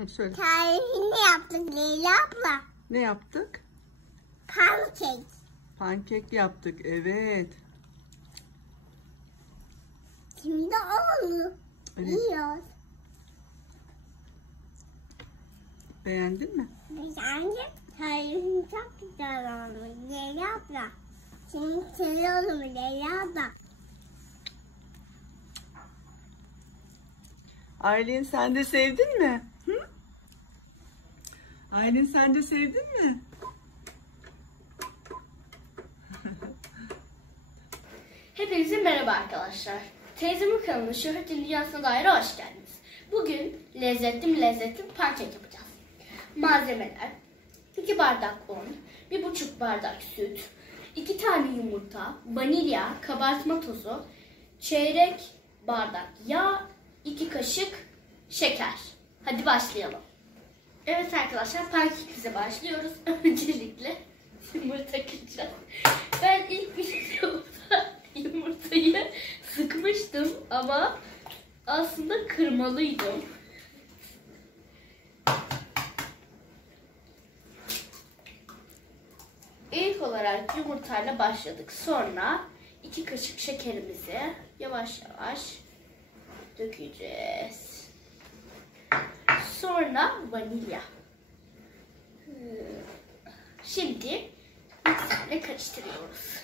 Hı, söyle. Tarifini yaptık Leyla abla. Ne yaptık? Pankek. Pankek yaptık. Evet. Şimdi onu Evet. yiyoruz. Beğendin mi? Bence tarifin çok güzel olmuş Leyla abla. Şimdi seviyorum Leyla abla. Aylin, sen de sevdin mi? Hı? Aylin, sen de sevdin mi? Hepinize merhaba arkadaşlar. Teyzemin kanalının Şöhret Dünyası'na dair hoş geldiniz. Bugün lezzetli pankek yapacağız. Malzemeler: 2 bardak un, 1,5 bardak süt, 2 tane yumurta, vanilya, kabartma tozu, çeyrek bardak yağ, 2 kaşık şeker. Hadi başlayalım. Evet arkadaşlar, pankekimize başlıyoruz. Öncelikle yumurta kıracağız. Ben ilk videomda yumurtayı sıkmıştım ama aslında kırmalıydım. İlk olarak yumurtayla başladık. Sonra 2 kaşık şekerimizi yavaş yavaş dökeceğiz. Sonra vanilya. Şimdi mikserle karıştırıyoruz.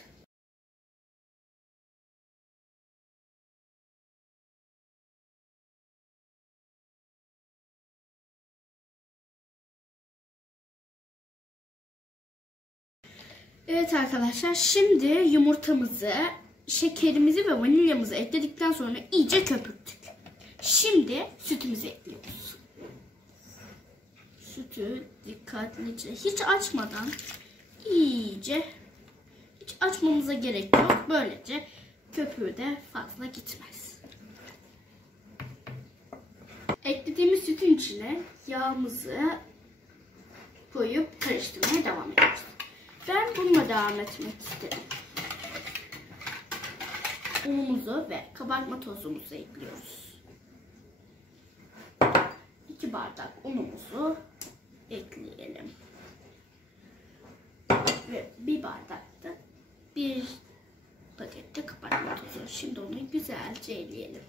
Evet arkadaşlar, şimdi yumurtamızı, şekerimizi ve vanilyamızı ekledikten sonra iyice köpürttük. Şimdi sütümüzü ekliyoruz. Sütü dikkatlice, hiç açmadan, iyice, hiç açmamıza gerek yok. Böylece köpüğü de fazla gitmez. Eklediğimiz sütün içine yağımızı koyup karıştırmaya devam ediyoruz. Ben bununla devam etmek istedim. Unumuzu ve kabartma tozumuzu ekliyoruz. 2 bardak unumuzu ekleyelim. Ve 1 bardak da 1 pakette kabartma tozu. Şimdi onu güzelce eleyelim.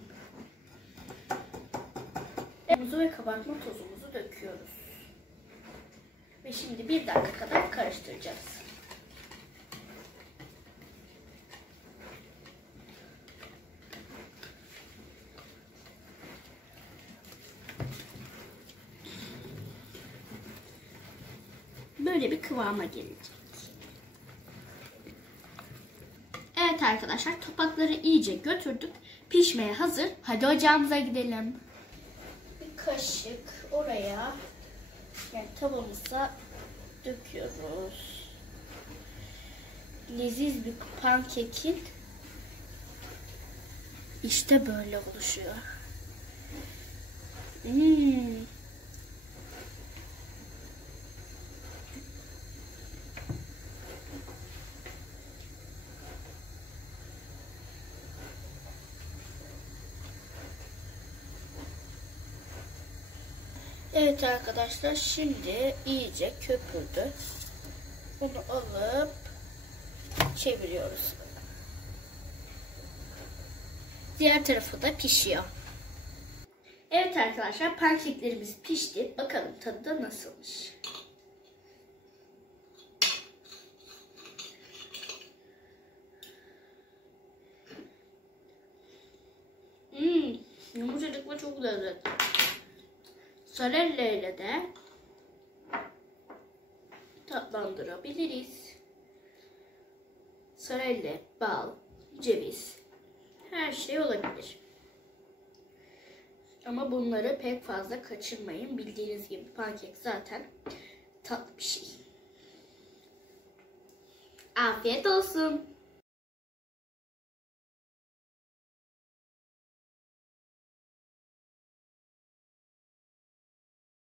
Unumuzu ve kabartma tozumuzu döküyoruz. Ve şimdi 1 dakika kadar karıştıracağız. Böyle bir kıvama gelecek. Evet arkadaşlar, topakları iyice götürdük. Pişmeye hazır. Hadi ocağımıza gidelim. Bir kaşık oraya, yani tavamıza döküyoruz. Leziz bir pankekin işte böyle oluşuyor. Evet arkadaşlar, şimdi iyice köpürdü. Bunu alıp çeviriyoruz. Diğer tarafı da pişiyor. Evet arkadaşlar, pankeklerimiz pişti. Bakalım tadı da nasılmış. Yumuşacık ve çok lezzetli. Sarella ile de tatlandırabiliriz. Sarella, bal, ceviz, her şey olabilir. Ama bunları pek fazla kaçırmayın. Bildiğiniz gibi pankek zaten tatlı bir şey. Afiyet olsun.